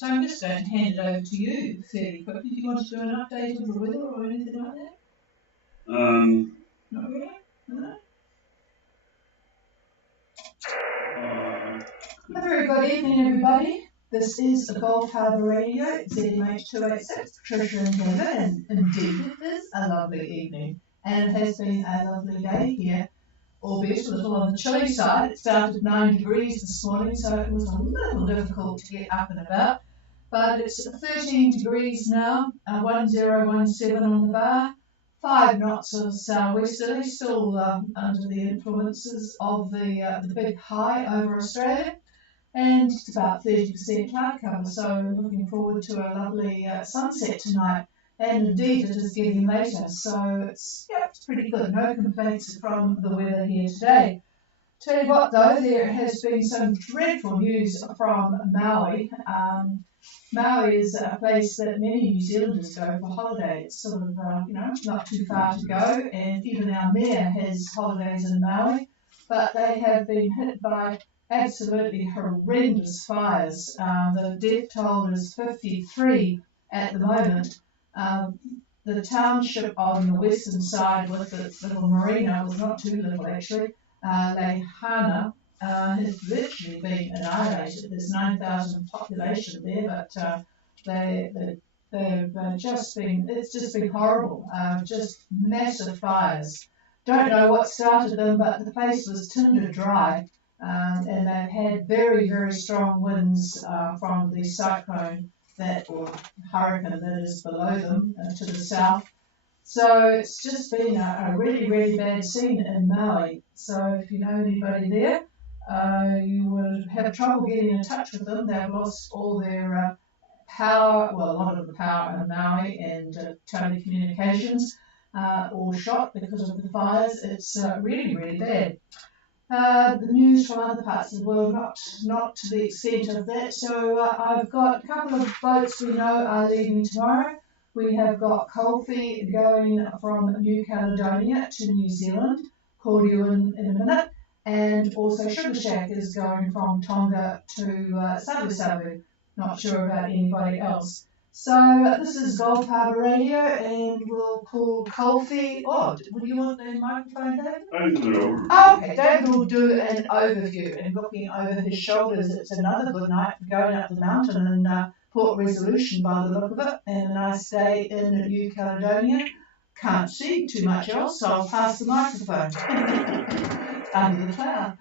So I'm just going to hand it over to you fairly quickly. Do you want to do an update of the weather or anything like that? Not really? No? A very good evening, everybody. This is the Gulf Harbour Radio, ZMH 286, Patricia and Kevin, and indeed it is a lovely evening. And it has been a lovely day here, albeit a little on the chilly side. It started at 9 degrees this morning, so it was a little difficult to get up and about. But it's 13 degrees now, 1017 on the bar, 5 knots of southwesterly, still under the influences of the big high over Australia, and it's about 30% cloud cover, so looking forward to a lovely sunset tonight. And indeed, it is getting later, so it's pretty good. No complaints from the weather here today. Tell you what, though, there has been some dreadful news from Maui. Maui is a place that many New Zealanders go for holiday. It's sort of, not too far to go, and even our mayor has holidays in Maui, but they have been hit by absolutely horrendous fires. The death toll is 53 at the moment. The township on the western side with its little marina, was not too little actually, Leihana, has virtually been annihilated. There's 9,000 population there, but they've just been, it's just been horrible, just massive fires. Don't know what started them, but the place was tinder dry, and they've had very, very strong winds from the cyclone or hurricane that is below them to the south. So it's just been a really, really bad scene in Maui. So if you know anybody there, you would have trouble getting in touch with them. They've lost all their power, well, a lot of the power in Maui, and telecommunications all shot because of the fires. It's really, really bad. The news from other parts of the world, not to the extent of that. So I've got a couple of boats we know are leaving tomorrow. We have got Colfie going from New Caledonia to New Zealand, call you in a minute, and also Sugar Shack is going from Tonga to Sabu Sabu. Not sure about anybody else. So this is Gulf Harbour Radio, and we'll call Colfie. Oh, would you want the microphone, David? I can do it over. Oh, okay, David will do an overview, and looking over his shoulders, it's another good night going up the mountain in Port Resolution by the look of it, and a nice day in New Caledonia. Can't see too much else, so I'll pass the microphone. Under the cloud.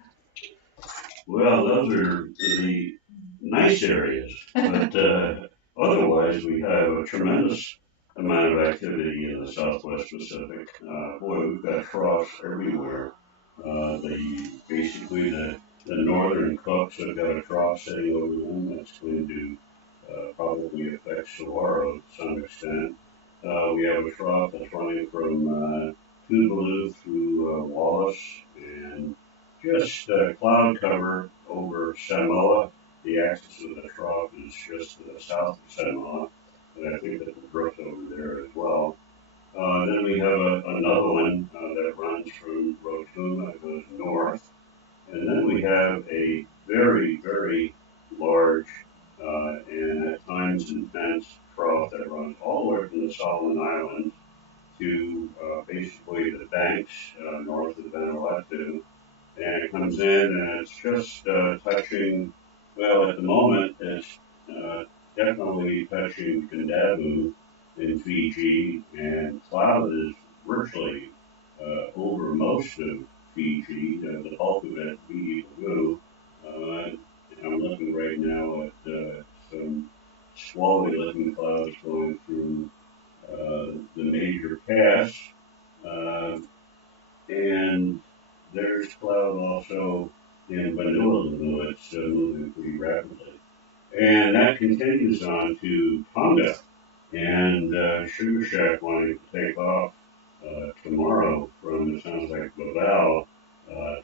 Well, those are the nice areas, but otherwise we have a tremendous amount of activity in the Southwest Pacific. Boy, we've got troughs everywhere. Basically the northern Cooks have got a trough sitting over them that's going to probably affect Saguaro to some extent. We have a trough that's running from Tuvalu through Wallace, and just cloud cover over Samoa. The axis of the trough is just to the south of Samoa, and I think that the drift over there as well. Then we have another one that runs from Rotuma, it goes north, and then we have a very, very large and at times intense trough that runs all the way from the Solomon Islands to basically the banks north of Vanuatu, and it comes in and it's just touching. Well, at the moment, it's definitely touching Kandavu in Fiji, and cloud is virtually over most of Fiji, the bulk of it, Fiji Lagoon. I'm looking right now at some swally-looking clouds going through the major pass, and there's cloud also in Vanuatu. It's moving pretty rapidly. And that continues on to Tonga, and Sugar Shack wanting to take off tomorrow from, it sounds like, Laval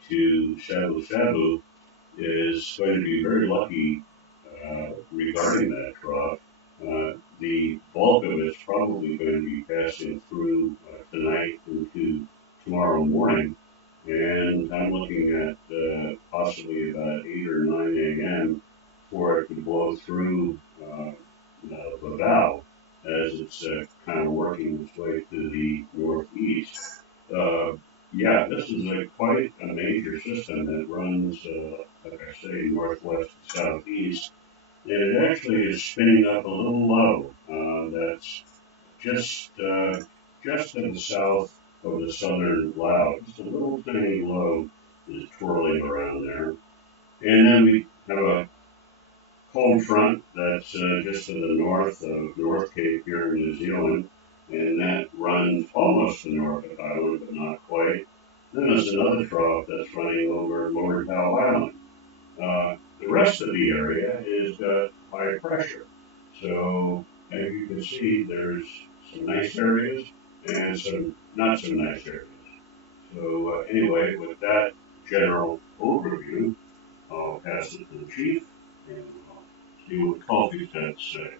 to Sabu Sabu is going to be very lucky regarding that trough. The bulk of it is probably going to be passing through tonight into tomorrow morning. And I'm looking at possibly about 8 or 9 a.m. for it to blow through winds, like I say, northwest to southeast, and it actually is spinning up a little low. That's just just to the south of the southern cloud. Just a little tiny low is twirling around there. And then we have a cold front that's just to the north of North Cape here in New Zealand, and that runs almost to Norfolk Island, but not quite. Then there's another trough that's running over Lord Howe Island. The rest of the area is high pressure. So as you can see, there's some nice areas and some not so nice areas. So anyway, with that general overview, I'll pass it to the chief and I'll see what Coffee's got to say.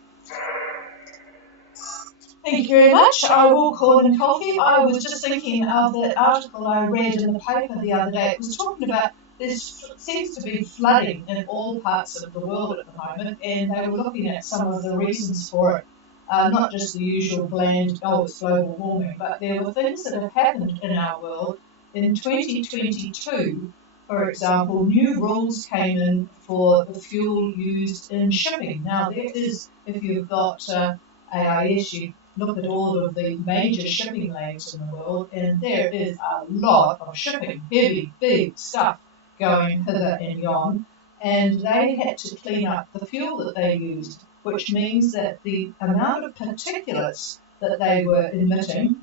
Thank you very much. I will call in Coffee. I was just thinking of the article I read in the paper the other day. It was talking about there seems to be flooding in all parts of the world at the moment, and they were looking at some of the reasons for it. Not just the usual bland, oh, it's global warming, but there were things that have happened in our world. In 2022, for example, new rules came in for the fuel used in shipping. Now, there is, if you've got AIS, you look at all of the major shipping lanes in the world, and there is a lot of shipping, heavy, big stuff going hither and yon, and they had to clean up the fuel that they used, which means that the amount of particulates that they were emitting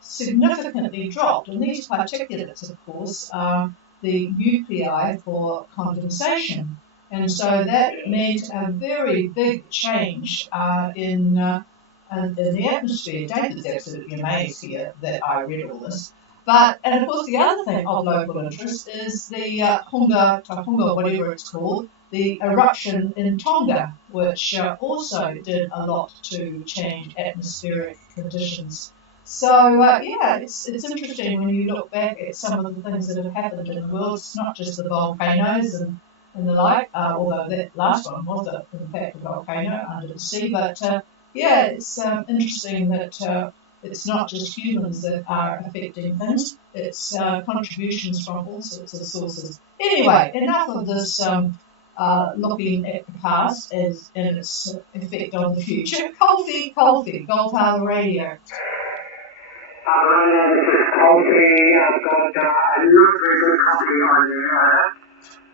significantly dropped. And these particulates, of course, are the nuclei for condensation. And so that meant a very big change in the atmosphere. David's absolutely amazed here that I read all this. But, and of course, the other thing of local interest is the Tahunga, whatever it's called, the eruption in Tonga, which also did a lot to change atmospheric conditions. So, yeah, it's interesting when you look back at some of the things that have happened in the world. It's not just the volcanoes and the like, although that last one was, in fact, a volcano under the sea. But, yeah, it's interesting that it's not just humans that are affecting things. It's contributions from all sorts of sources. Anyway, enough of this looking at the past as and its effect on the future. Coffee, Golf Harbour Radio. This is Coffee. I've got a not very good copy on the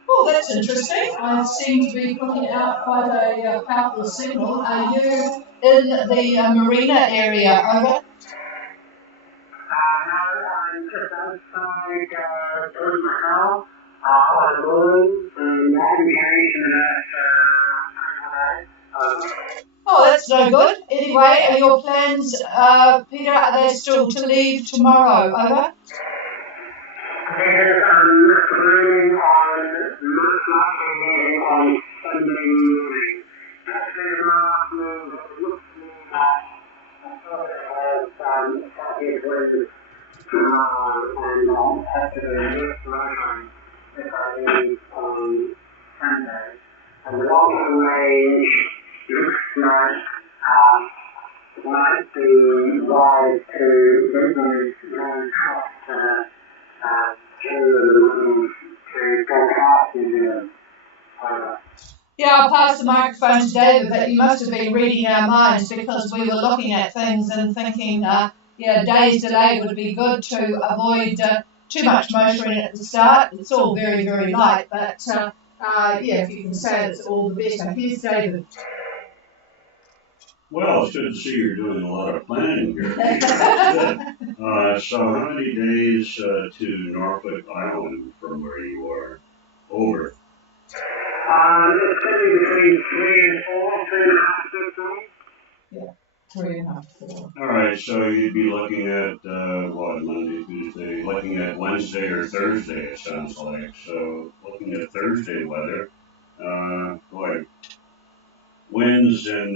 Oh, that's interesting. I seem to be putting out quite a powerful signal. Are you in the marina area? Over? No, I'm just outside Port Macau on the moon, and the indication Oh, that's no good. Anyway, are your plans, Peter, are they still to leave tomorrow? Over? planning on most likely leaving on Sunday morning. Saturday afternoon, but it looks to me that I thought it was started with and I'll have to do this motion if I leave on Sunday. And the long range looks like it might be wise to get those long shots to go past the Yeah, I'll pass the microphone to David, but you must have been reading our minds because we were looking at things and thinking, yeah, day's delay would be good to avoid too much motoring at the start. It's all very, very light, but yeah, if you can say it's all the better. Here's David. Well, it's good to see you're doing a lot of planning here. So how many days to Norfolk Island from where you are? Over. It's going to be between 3 and 4, 3.5 days. Yeah, 3.5, 4. All right, so you'd be looking at, what, Monday, Tuesday, looking at Wednesday or Thursday, it sounds like. So looking at Thursday weather, boy, winds in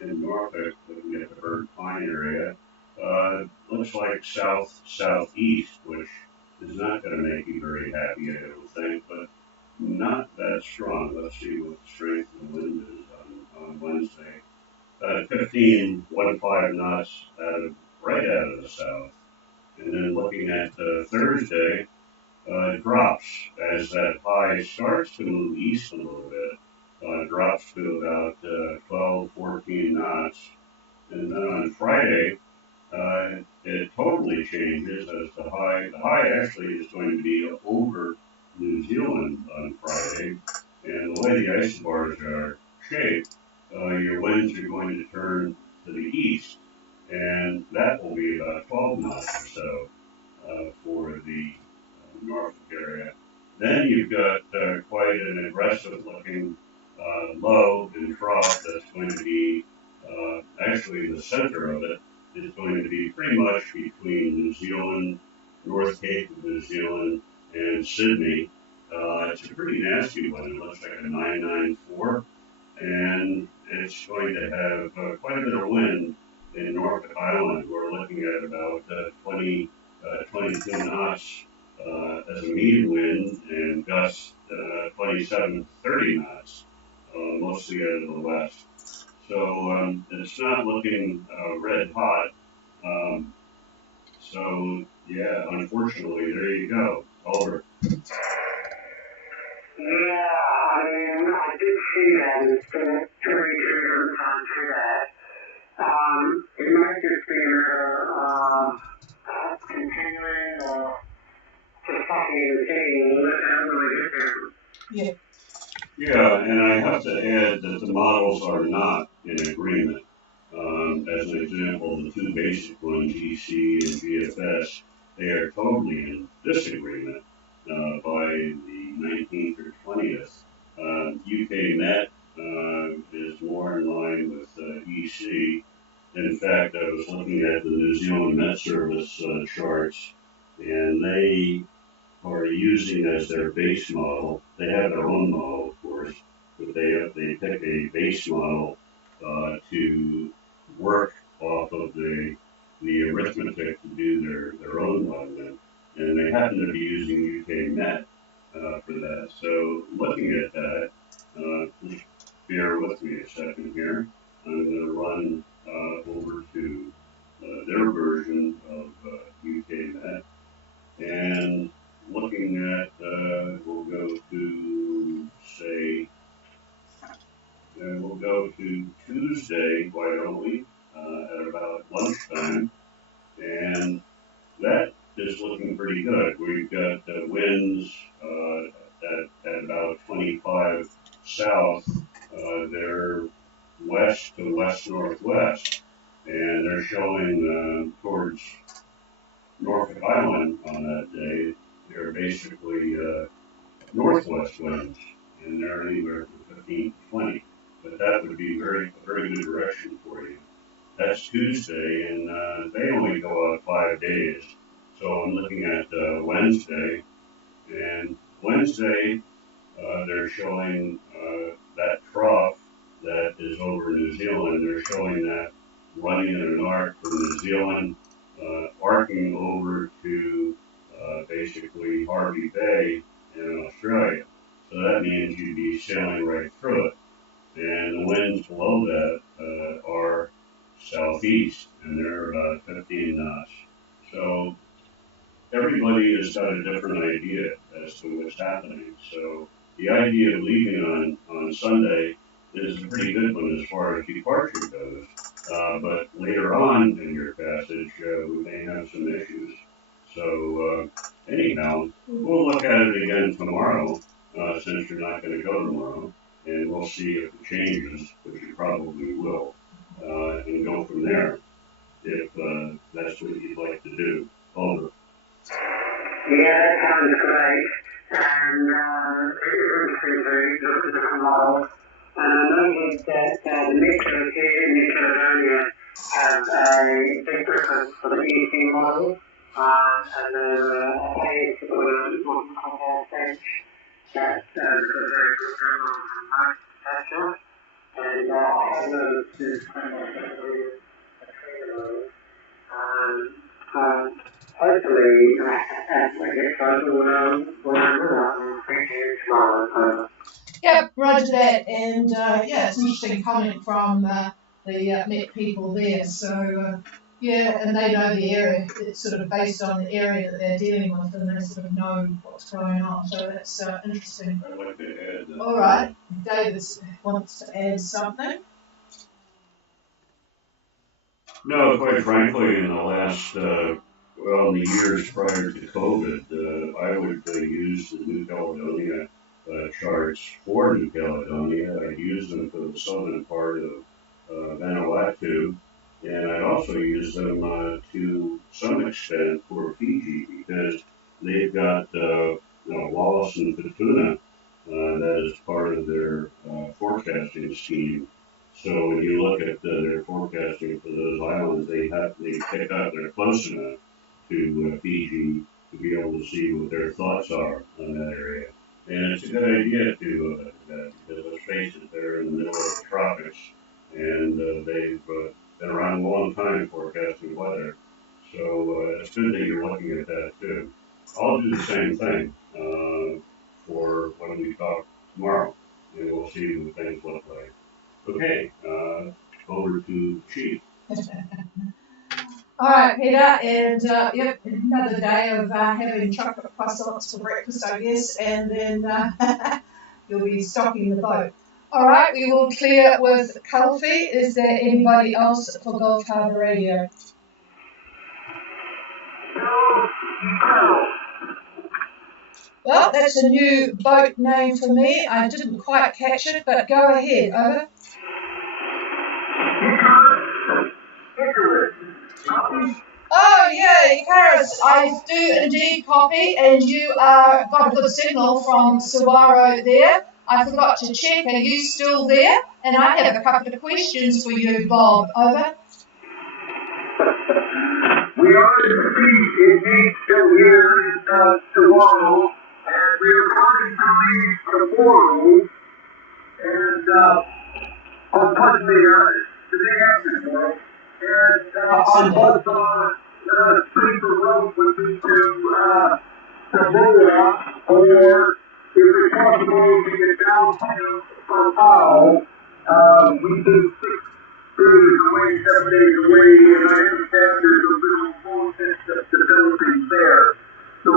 Norfolk, looking at the Bird Pine area, looks like southeast, which is not going to make you very happy, I don't think, but not that strong. Let's see what the strength of the wind is on Wednesday. 15 knots right out of the south. And then looking at Thursday, it drops as that high starts to move east a little bit, drops to about 12, 14 knots. And then on Friday, it totally changes as the high actually is going to be over New Zealand on Friday. And the way the isobars are shaped, your winds are going to turn to the east. And that will be about 12 knots or so for the Norfolk area. Then you've got quite an aggressive looking low and trough that's going to be actually the center of it is going to be pretty much between New Zealand, North Cape of New Zealand, and Sydney. It's a pretty nasty one. It looks like a 994, and it's going to have quite a bit of wind in Norfolk Island. We're looking at about 22 knots as a medium wind, and gusts 27 to 30 knots, mostly out of the west. So it's not looking red hot. So yeah, unfortunately, there you go. Over. Yeah, I mean, I did see that. It's been very good time to that. It might just be continuing or just talking and seeing what that really is. Yeah. Yeah, and I have to add that the models are not in agreement. As an example, the two basic ones, EC and GFS, they are totally in disagreement by the 19th or 20th. UK Met is more in line with EC. In fact, I was looking at the New Zealand Met Service charts, and they are using as their base model. They have their own model, of course, but they pick a base model to work off of the arithmetic to do their own modeling, and they happen to be using UK Met for that. So looking at that, just bear with me a second here. I'm going to run over to their version of UK Met, and looking at, we'll go to, say, we'll go to Tuesday, why don't we, at about lunchtime, and that is looking pretty good. We've got winds at about 25 south. They're west to west-northwest, and they're showing towards Norfolk Island on that day. They're basically northwest winds, and they're anywhere from 15 to 20. But that would be a very good direction for you. That's Tuesday, and they only go out 5 days. So I'm looking at Wednesday, and Wednesday they're showing that trough that is over New Zealand. They're showing that running in an arc from New Zealand, arcing over to basically Harvey Bay in Australia. So that means you'd be sailing right through it. And the winds below that are southeast, and they're about 15 knots. So everybody has got a different idea as to what's happening. So the idea of leaving on Sunday is a pretty good one as far as departure goes. But later on in your passage, we may have some issues. So anyhow, we'll look at it again tomorrow, since you're not going to go tomorrow, and we'll see if it changes, which it probably will, and go from there, if that's what you'd like to do. Over. Yeah, that sounds great. And it is interesting to look at different models. And I noticed that the metros here in New Caledonia have a big difference for the EC model. And then A is what we call French. That's a very good term on most potential. And I have noticed this kind of between those. So hopefully, as we get closer, we'll speak to you tomorrow. Yep, roger that. And yeah, it's an interesting comment from the Met people there. So Yeah, and they know the area. It's sort of based on the area that they're dealing with, and they sort of know what's going on. So that's interesting. I'd like to add that. All right, David wants to add something. No, quite frankly, in the last, well, in the years prior to COVID, I would use the New Caledonia charts for New Caledonia. I'd use them for the southern part of Vanuatu, and I'd also use them to some extent for Fiji because they've got Wallace and Futuna that is part of their forecasting scheme. So when you look at their forecasting for those islands, they pick up, they're close enough to Fiji to be able to see what their thoughts are on that area. And it's a good idea to do that because let's face it, they're in the middle of the tropics and they've been around a long time forecasting weather. So it's good that you're looking at that too. I'll do the same thing for when we talk tomorrow, and we'll see what things look like. Okay, over to Chief. All right, Peter, and yep, another day of having chocolate croissants for breakfast, I guess, and then you'll be stocking the boat. All right, we will clear with Kalfi. Is there anybody else for Gulf Harbour Radio? Well, that's a new boat name for me. I didn't quite catch it, but go ahead. Over. Oh, yeah, Icarus, I do indeed copy, and you got a good signal from Saguaro there. I forgot to check, are you still there? And I have a couple of questions for you, Bob. Over. We are indeed still here in Saguaro, and we are planning to leave tomorrow, and pardon me, the day after tomorrow. And our safer road would be to Samoa, or if it's possible to get down to Palau. We do 6 days away, 7 days away, and I understand there's a little bonus stability there. So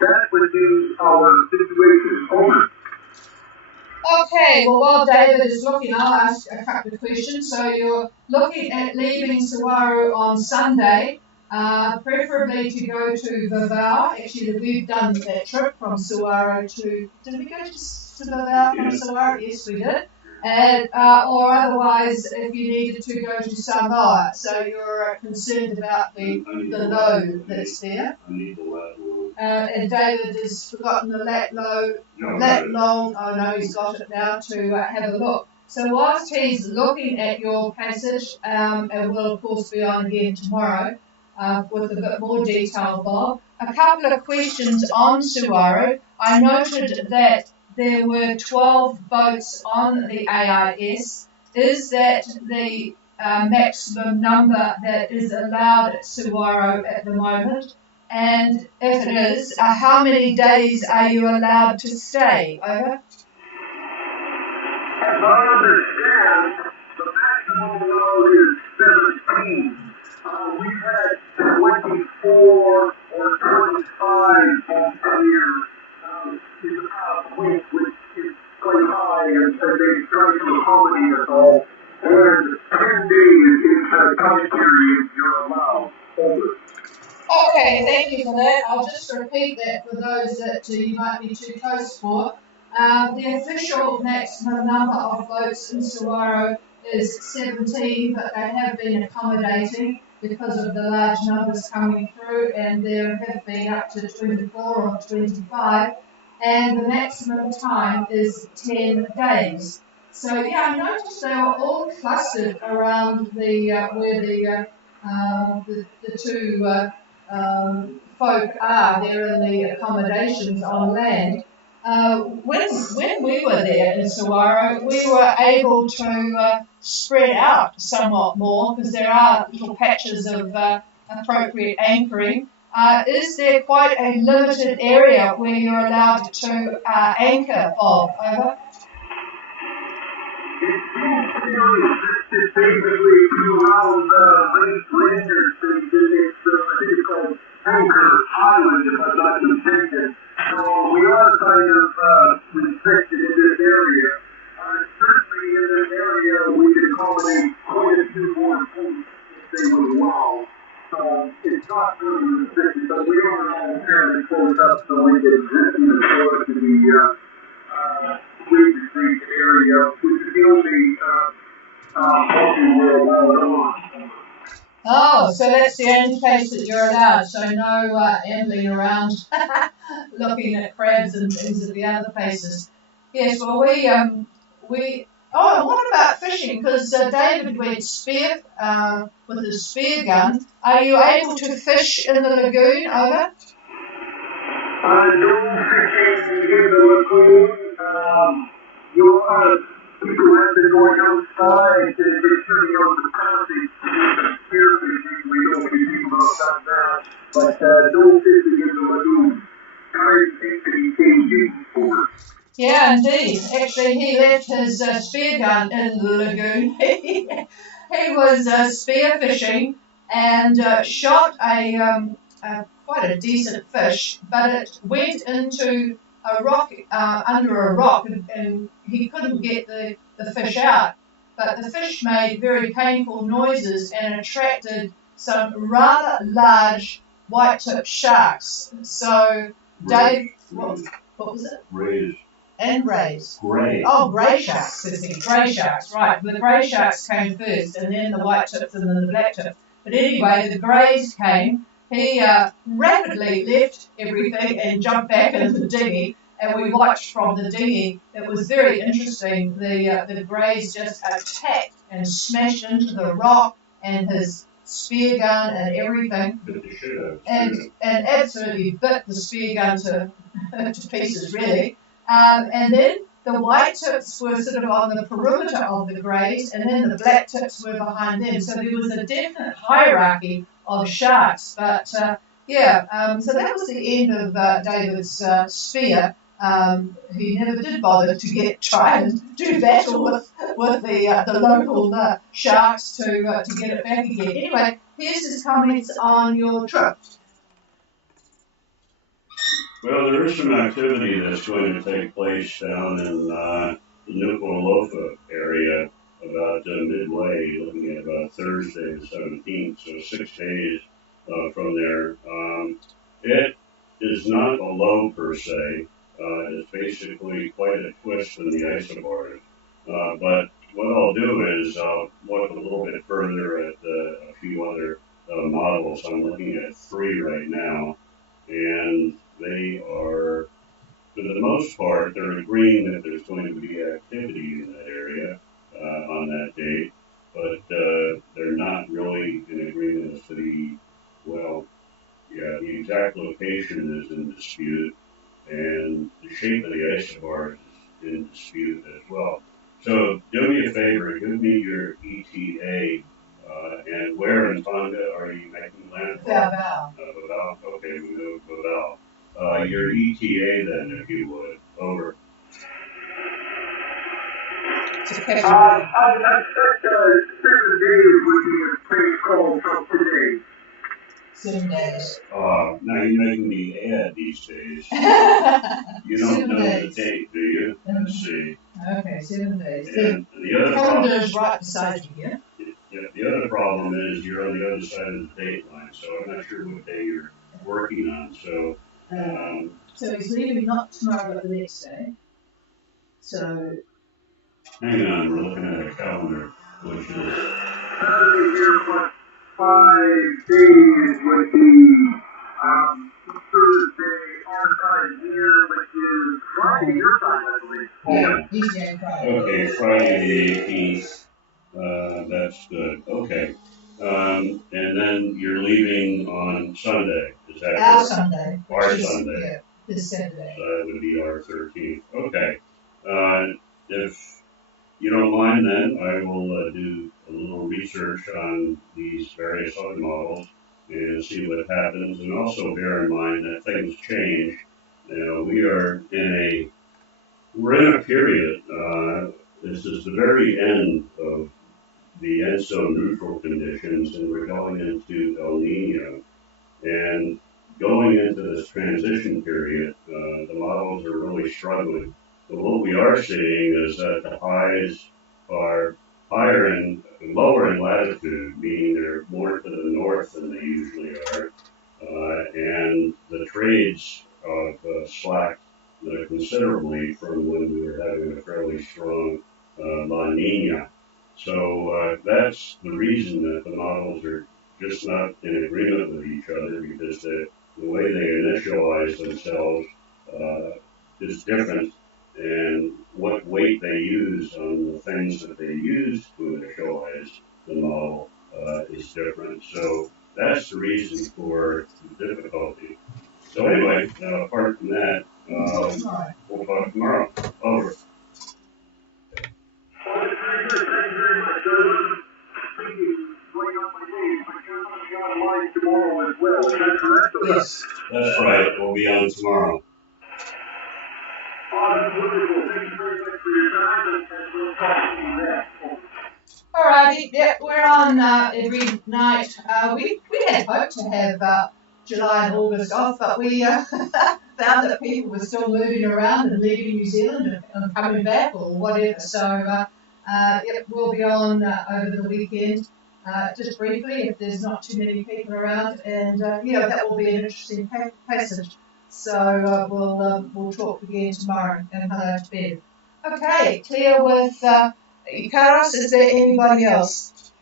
that would be our situation. Over. Okay, well, while David is looking, I'll ask a couple of questions. So you're looking at leaving Saguaro on Sunday, preferably to go to Vavau. Actually, we've done that trip from Saguaro to, did we go to Vavau from Saguaro? Yes, we did. And, or otherwise, if you needed to go to Samoa. So you're concerned about the load that's there. I need the lat low. And David has forgotten the lat low. Lat long, oh no, he's got it now to have a look. So whilst he's looking at your passage, and we'll of course be on again tomorrow with a bit more detail, Bob, a couple of questions on Saguaro. I noted that there were 12 boats on the AIS. Is that the maximum number that is allowed at Saguaro at the moment? And if it is, how many days are you allowed to stay? Over. As I understand, the maximum load is 17. We've had 24 or 25 boats here in the past week, which is quite high, and they try to accommodate us all. And 10 days is the time period you're allowed. Over. Okay, thank you for that. I'll just repeat that for those that you might be too close for. The official maximum number of boats in Saguaro is 17, but they have been accommodating because of the large numbers coming through, and there have been up to 24 or 25, and the maximum time is 10 days. So yeah, I noticed they were all clustered around the where the two folk are there in the accommodations on land. When we were there in Saguaro, we were able to spread out somewhat more because there are little patches of appropriate anchoring. Is there quite a limited area where you're allowed to anchor, Bob? Over. It seems to be restricted basically to around race rangers things. I think it's called Anchor Island, if I'm not mistaken. So we are kind of restricted in this area. Certainly in this area, we could accommodate quite a few more folks if they would allow. So it's not really restricted, but we are all fairly close up, so we can afford to be Fleet Street area, which is the only multi-world on. Oh, so that's the only place that you're allowed. So no ambling around, looking at crabs and things at the other places. Yes, well we. Oh, and what about fishing? Because David went spear with his spear gun. Are you able to fish in the lagoon? Over. No fishing in the lagoon. You are people have been going outside to figuring out the passage to spear fishing. We know people have done that, but no fishing in the lagoon. Time seems to be changing for us. Yeah, indeed. Actually, he left his spear gun in the lagoon. He was spear fishing and shot a quite a decent fish, but it went into a rock under a rock, and he couldn't get the fish out. But the fish made very painful noises and attracted some rather large white-tipped sharks. So, Dave, what was it? Rays. And rays. Grey. Oh, grey sharks, grey sharks, right. The grey sharks came first, and then the white tips, and then the black tips. But anyway, the greys came. He rapidly left everything and jumped back into the dinghy, and we watched from the dinghy. It was very interesting. The greys just attacked and smashed into the rock and his spear gun and everything. Bit the shit out. And absolutely bit the spear gun to pieces, really. And then the white tips were sort of on the perimeter of the greys, and then the black tips were behind them. So there was a definite hierarchy of sharks. But so that was the end of David's spear. He never did bother to try and do battle with the local sharks to get it back again. Anyway, here's his comments on your trip. Well, there is some activity that's going to take place down in the Nuku'alofa area about midway, looking at about Thursday the 17th, so 6 days from there. It is not a low per se. It's basically quite a twist in the isobars. But what I'll do is I'll look a little bit further at a few other models. I'm looking at 3 right now, and they are, for the most part, they're agreeing that there's going to be activity in that area on that date, but they're not really in agreement as to the exact location is in dispute, and the shape of the isobar is in dispute as well. So do me a favor, give me your ETA, and where in Tonga are you making landfall? Babao. Okay, we go Babao. Your ETA then, if you would. Over. I expect 7 days would be a safe call from today. 7 days. Now you're making me add these days. You don't know the date, do you? Let's see. Okay, 7 days. And the other calendar is right beside you here. Yeah, the other problem is you're on the other side of the date line, so I'm not sure what day you're working on. So he's leaving not tomorrow, but the next day. So. Hang on, we're looking at a calendar, which is. Here, 5 days would be Thursday our time here, which is Friday your time, I believe. Yeah. Tuesday and Friday. Okay, Friday the 18th. That's good. Okay. And then you're leaving on Sunday. Is that Our correct? Sunday. Our Sunday. Yeah, this Saturday. So that would be our 13th. Okay. If you don't mind, then I will do a little research on these various other models and see what happens. And also bear in mind that things change. You know, we're in a period This is the very end of the ENSO neutral conditions, and we're going into El Nino. And going into this transition period, the models are really struggling. But what we are seeing is that the highs are lower in latitude, meaning they're more to the north than they usually are, and the trades have slacked considerably from when we were having a fairly strong La Nina. So that's the reason that the models are just not in agreement with each other, because the way they initialize themselves is different, and what weight they use on the things that they use to initialize the model is different. So that's the reason for the difficulty. So anyway, apart from that, we'll talk tomorrow. Over. Yes. That's right. We'll be on tomorrow. Alrighty, yeah, we're on every night. We had hoped to have July and August off, but we found that people were still moving around and leaving New Zealand and coming back or whatever. So we'll be on over the weekend, just briefly if there's not too many people around, and that will be an interesting passage. So we'll talk again tomorrow, and hello to Ben. Okay, clear with Karos. Is there anybody else?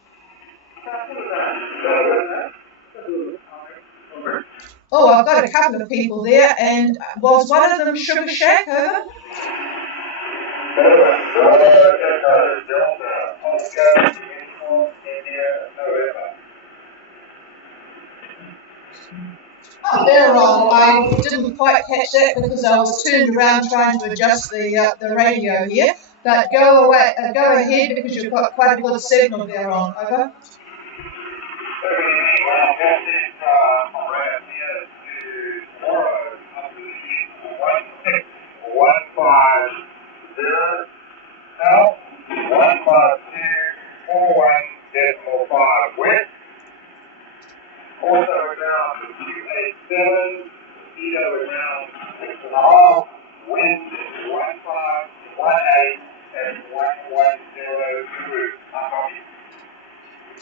Oh, I've got a couple of people there, and was one of them Sugar Shack, over? Oh, they're wrong. I didn't quite catch that because I was turned around trying to adjust the radio here. But go ahead because you've got quite a good signal there on. Over. Also down to 287, Edo is down 6.5, wind is 1518 and 1102.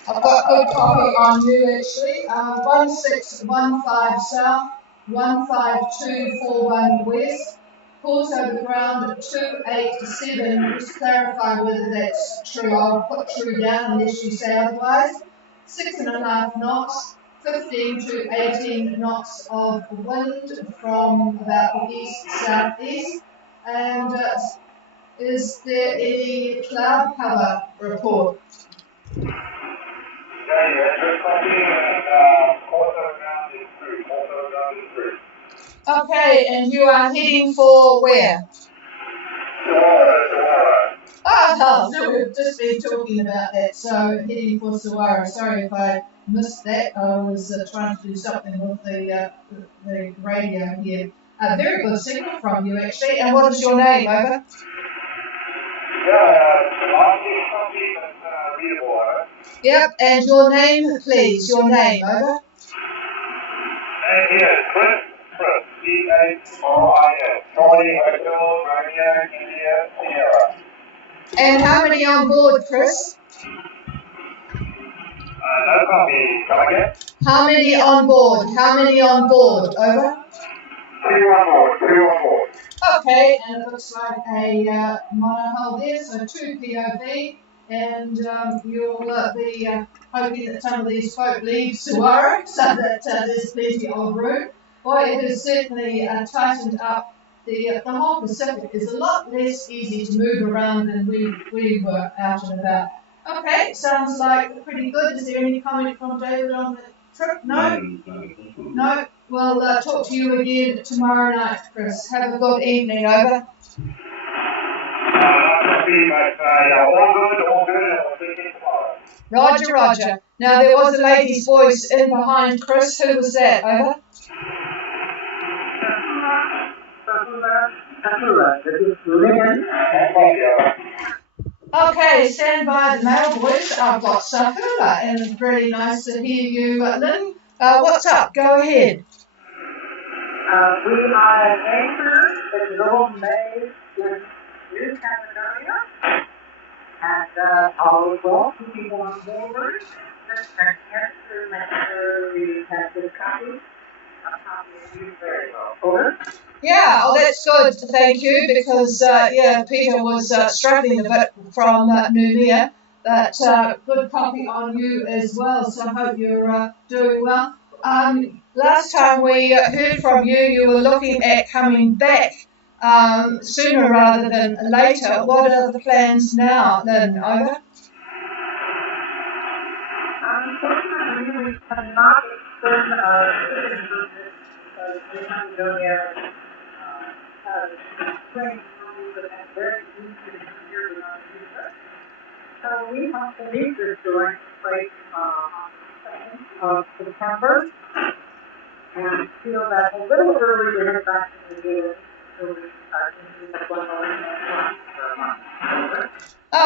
I've got good copy on you actually. 1615 south, 15241 west. Course over ground 287. Just clarify whether that's true. I'll put true down unless you say otherwise. 6.5 knots, 15 to 18 knots of wind from about the east-southeast. And is there any cloud cover report? Okay, and you are heading for where? Oh, no, we've just been talking about that. So heading for Sawara. Sorry if I missed that. I was trying to do something with the radio here. Very good signal from you actually. And what is your name, over? Yep, and your name, please. Your name, over. Chris, C-H-R-I-S, Charlie Hotel, Romeo, India, Sierra. And how many on board, Chris? No copy. Come again? How many on board? How many on board? Over. 2 on board. Okay, and it looks like a monohull there, so 2 POV, and you'll be hoping that some of these folk leave Suwara so that there's plenty of room. Boy, it has certainly tightened up. The whole Pacific is a lot less easy to move around than we were out and about. Okay, sounds like pretty good. Is there any comment from David on the trip? No? No? We'll talk to you again tomorrow night, Chris. Have a good evening, over. Roger, Roger. Now, there was a lady's voice in behind Chris. Who was that, over? Okay, stand by the mail, boys. I've got Sahula, and really nice to hear you, Lynn. What's up? Go ahead. We are at Anchor at Golden Bay in New Caledonia, and all is well to people on board. Just checking in to make sure we have good copies. A copy of you very well. Over. Yeah, oh, that's good. Thank you, because Peter was struggling a bit from pneumonia, but good copy on you as well. So I hope you're doing well. Last time we heard from you, you were looking at coming back sooner rather than later. What are the plans now, Lynn? Over. Unfortunately, we cannot extend our visit because we have to go there. Training rules and very easy to hear without visa. So we have to leave this during place on the 2nd of September and feel that a little early to head back to the U.S. so we can start thinking of what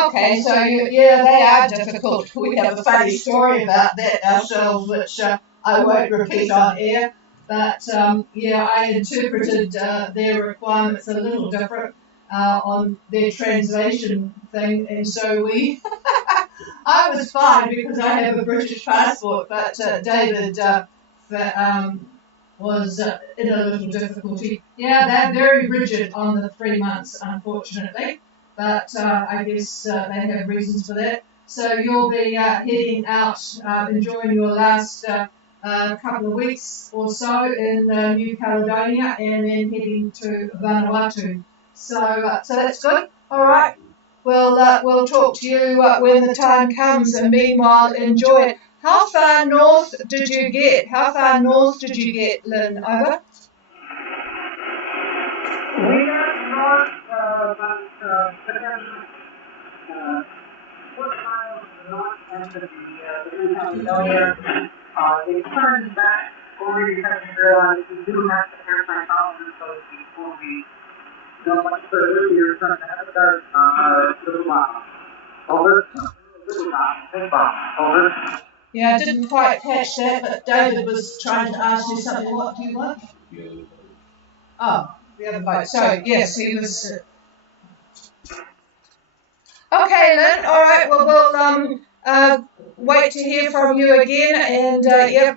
Okay, so they are difficult. We have a funny story about that ourselves, which I won't repeat on air. But I interpreted their requirements a little different on their translation thing, and so I was fine because I have a British passport, but David was in a little difficulty. Yeah, they're very rigid on the 3 months, unfortunately, but I guess they have reasons for that. So you'll be heading out, enjoying your last couple of weeks or so in New Caledonia, and then heading to Vanuatu. So that's good. All right. We'll talk to you when the time comes, and meanwhile, enjoy it. How far north did you get? Lynn? Over? We got north about 4 miles north end of the New Caledonia. They turned back only because we realized we do have to air my tolerance so before we go much further. We were trying to have a start on our little bomb. Over. Little bomb. Big bomb. Over. Yeah, I didn't quite catch that, but David was trying to ask you something. What do you want? Oh, the other boat. So, yes, he was... Okay, Lynn. All right. Well, we'll wait to hear from you again, and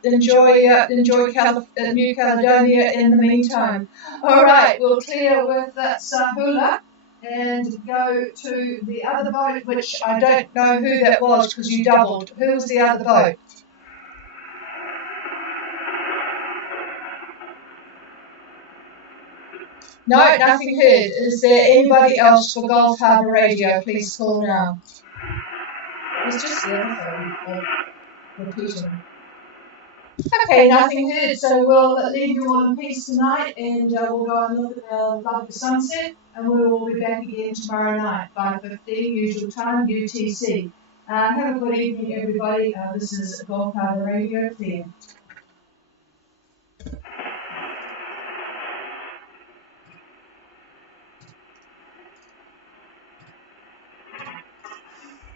enjoy New Caledonia in the meantime. All right. We'll clear with Sahula and go to the other boat, which I don't know who that was because you doubled. Who was the other boat? No, nothing heard. Is there anybody else for Gulf Harbour Radio? Please call now. It's just the other phone, repeating. Okay, nothing heard, so we'll leave you all in peace tonight, and we'll go and look at the lovely sunset, and we will be back again tomorrow night, 5:15, usual time, UTC. Have a good evening, everybody. This is Gulf Harbour Radio, clear.